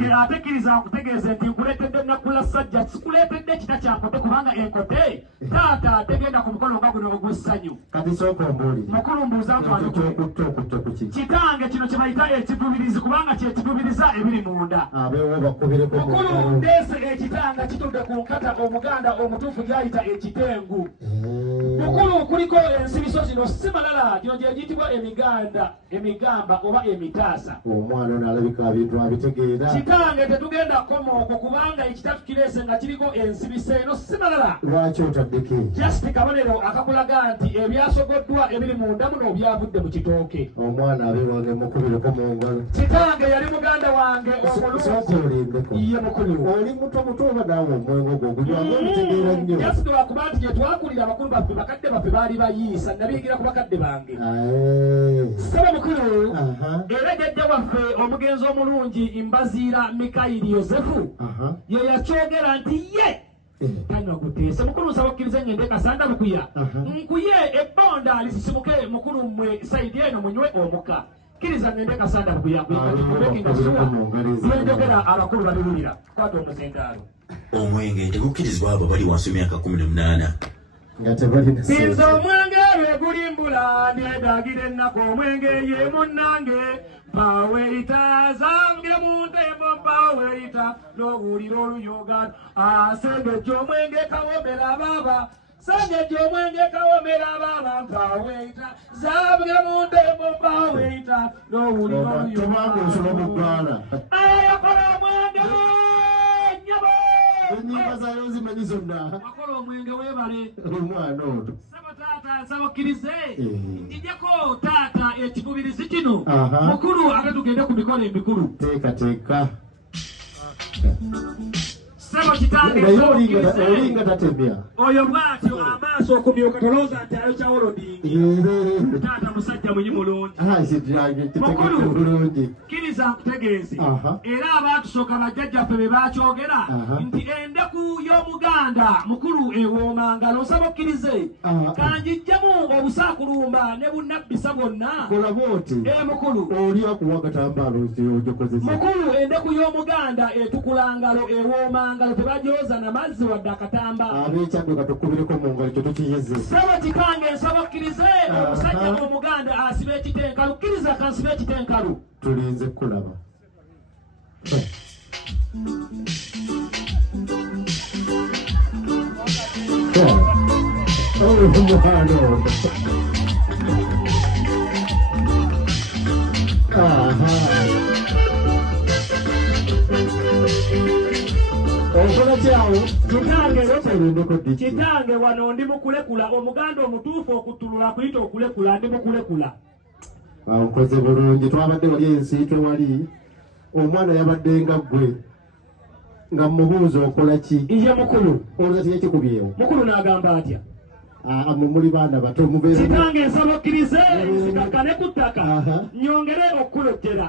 kitange atekiriza kutegeeza nti nkuleetedde nakula sajja sikuleetedde kita kyankote kubanga enkote taata tegenda ku mukono nga guno ogw'essanyu kati sooka ombuulire mukulu mbuuza okutta ku ki kitange kino kye bayita ekivubirizi kubanga kyekivubiriza ebiri munda abeewo bakubireko mukulu ndeese ekitanga kitudde ku nkata omuganda omutuufu gyayita ekitengu mukulu kuliko ensibiso zino si malala gino gye giyitibwa emigamba oba emitaasa omwana ono alabika bintu abitegeera kitange tetugenda koma okwo kubanga ekitatu kireese nga kiriko ensibisa eno si malala lwaki otaddeko just kabonero akakulaga nti ebyasogoddwa ebiri munda muno byavudde mu kitooke omwana abeewange mukubireko mu ngalo kitange yali muganda wange sooka olindeko ye mukulu oli muto oba naawe omwengo gwo gulyamu obitegeera nnyo just lwakuba nti gye twakulira abakulu baffe bakadde baffe baali bayiisa nabiyigira ku bakadde bange saba mukulu era jjajja waffe omugenzi omulungi mbaziira Mikayiri Yosefu ye yakyogera nti ye tanywa guteese mukulu nsaba okkiriza ngende kasanda bukuya nkuye ebbonda lisisimuke mukulu mmwe saidi eno munywe omuka kkiriza ngende kasanda bukuya yenjogera abakulu babiwulira kwata omuzindaalo omwenge tegukkirizibwa abo bali wansi w'emyaka 18 nga tebalina sinza omwenge lwegulimbula ndyedagire ennaku omwenge ye munnange mpaweyita zange mu ntembo mpaweyita n'owulira oluyoga asengejja omwenge kawomera baba sengejja omwenge kawomera baba mpaweyita zange mu ntembo mpaweyita n'owulira oluyoga ayakola omwenge nyabo ennyimba zayo zimanyi zonna wakola omwenge weebale omwana ono saba taata nsaba okkirize njijjako taata ekikubirizi kino mukulu ate tugende ku mikolo emikulu teekateeka saba kitange olinga tatemya oyo bwatyo amaaso okumyuka tolowooza nti ayo kyawolodingi taata musajja munyi mulungi bulungi kkiriza nkutegeeze era abaatusooka bajjajjaffe be baakyogera nti endeku y'omuganda mukulu ewoomangalo nsaba okkirize kanjijjemu obusaakulumba ne bunnabbisa bwonna kolaba oti mukulu oli akuwa akatambaalo ojokozesa mukulu endeku y'omuganda etukula ngalo ewoomangalo tebajooza namazzi wadde akatambaalo ab'ekyaddo katukubireko mu ngalo kyo tukiyeze saba kitange nsaba okkirize omusajja w'omuganda asiba ekitenkalu kkiriza kansiba ekitenkalu tulinze kulaba okola kyawo kitange wano ndi mukulekula omuganda omutuufu okutulula kuyita okulekula ndi mukulekula nkoze bulungi twabadde wali ensiitwe wali omwana yabadde nga ggwe nga mubuuza okola ki iye mukulu olza tiyekikubyewo mukulu n'agamba atya muli baana bato mubeera kitange nsaba okkirize nzikakkane ku ttaka nyongere okukulojjera